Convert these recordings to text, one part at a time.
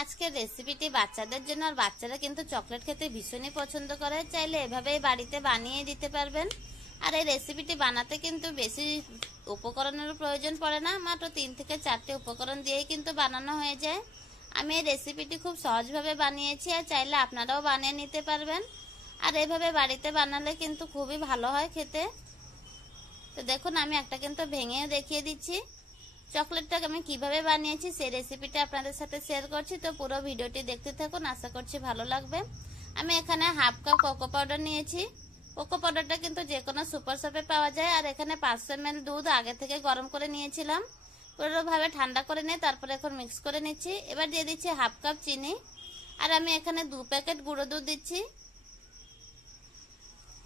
আজকের রেসিপিটি বাচ্চাদের জন্য। আর বাচ্চারা কিন্তু চকলেট খেতে ভীষণই পছন্দ করে, চাইলে এভাবেই বাড়িতে বানিয়ে দিতে পারবেন। আর এই রেসিপিটি বানাতে কিন্তু বেশি উপকরণের প্রয়োজন পড়ে না, মাত্র 3 থেকে 4টে উপকরণ দিয়েই কিন্তু বানানো হয়ে যায়। আমি এই রেসিপিটি খুব সহজভাবে বানিয়েছি, আর চাইলে আপনারাও বানিয়ে নিতে পারবেন। আর এইভাবে বাড়িতে বানালে কিন্তু খুবই ভালো হয় খেতে। তো দেখুন, আমি একটা কিন্তু ভেঙে দেখিয়ে দিচ্ছি। চকলেটটাকে আমি কিভাবে বানিয়েছি সেই রেসিপিটা আপনাদের সাথে শেয়ার করছি, তো পুরো ভিডিওটি দেখতে থাকুন, আশা করছি ভালো লাগবে। আমি এখানে হাফ কাপ কোকো পাউডার নিয়েছি। কোকো পাউডারটা কিন্তু যে কোনো সুপার শপে পাওয়া যায়। আর এখানে 500 ml দুধ আগে থেকে গরম করে নিয়েছিলাম, পুরোভাবে ঠান্ডা করে নিয়ে তারপরে এখন মিক্স করে নিচ্ছি। এবার দিয়ে দিচ্ছি হাফ কাপ চিনি, আর আমি এখানে 2 প্যাকেট গুঁড়ো দুধ দিচ্ছি।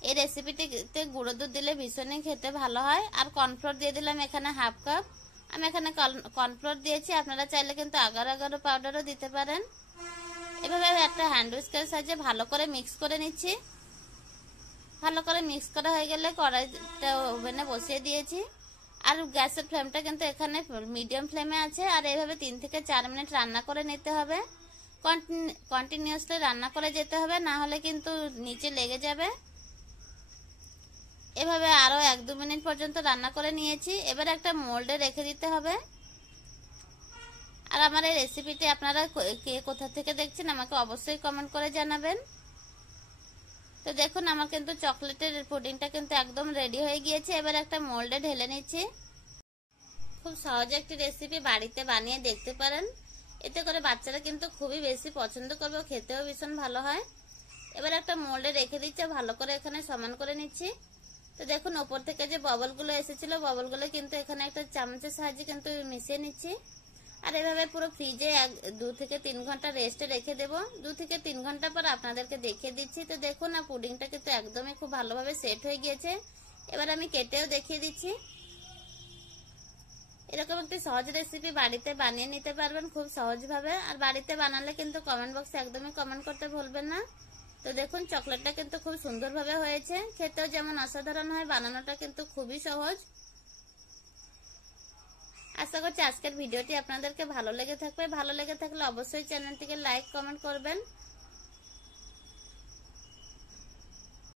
এই রেসিপিটিতে গুঁড়ো দুধ দিলে ভীষণই খেতে ভালো হয়। আর কর্নফ্লোর দিয়ে দিলাম এখানে হাফ কাপ। আমি এখানে কর্নফ্লোর দিয়েছি, আপনারা চাইলে কিন্তু আগার পাউডারও দিতে পারেন। এভাবে একটা হ্যান্ড হুইস্কের সাহায্যে ভালো করে মিক্স করে নিচ্ছি। ভালো করে মিক্স করা হয়ে গেলে কড়াইটা ওভেনে বসিয়ে দিয়েছি। আর গ্যাসের ফ্লেমটা কিন্তু এখানে মিডিয়াম ফ্লেমে আছে। আর এইভাবে 3 থেকে 4 মিনিট রান্না করে নিতে হবে। কন্টিনিউয়াসলি রান্না করে যেতে হবে, না হলে কিন্তু নিচে লেগে যাবে। এভাবে আরো 1-2 মিনিট পর্যন্ত রান্না করে নিয়েছি। এবার একটা মোল্ডে রেখে দিতে হবে। আর আমার এই রেসিপিটি আপনারা কে কোথা থেকে দেখছেন আমাকে অবশ্যই কমেন্ট করে জানাবেন। তো দেখুন, আমার কিন্তু চকলেটের পুডিংটা কিন্তু একদম রেডি হয়ে গিয়েছে। এবার একটা মোল্ডে ঢেলে নিচ্ছি। খুব সহজে একটি রেসিপি বাড়িতে বানিয়ে দেখতে পারেন, এতে করে বাচ্চারা কিন্তু খুবই বেশি পছন্দ করবে, খেতেও ভীষণ ভালো হয়। এবার একটা মোল্ডে রেখে দিচ্ছি, ভালো করে এখানে সমান করে নিচ্ছি। তো দেখুন, উপর থেকে যে বাবলগুলো এসেছিল, বাবলগুলো কিন্তু এখানে একটা চামচের সাহায্যে কিন্তু মিশিয়ে নিচ্ছি। আর এভাবে পুরো ফ্রিজে 2 থেকে 3 ঘন্টা রেস্টে রেখে দেবো। 2 থেকে 3 ঘন্টা পর আপনাদেরকে দেখিয়ে দিচ্ছি। তো দেখুন, না পুডিংটা কিন্তু একদমই খুব ভালোভাবে সেট হয়ে গিয়েছে। এবার আমি কেটেও দেখিয়ে দিচ্ছি। এরকম একটি সহজ রেসিপি বাড়িতে বানিয়ে নিতে পারবেন খুব সহজভাবে। আর বাড়িতে বানালে কিন্তু কমেন্ট বক্সে একদমই কমেন্ট করতে ভুলবেন না। তো দেখুন, চকলেটটা কিন্তু খুব সুন্দরভাবে হয়েছে, খেতেও যেমন অসাধারণ হয়, বানানোটা কিন্তু খুবই সহজ। আশা করছি আজকের ভিডিওটি আপনাদেরকে ভালো লেগে থাকবে। ভালো লেগে থাকলে অবশ্যই চ্যানেলটিকে লাইক কমেন্ট করবেন।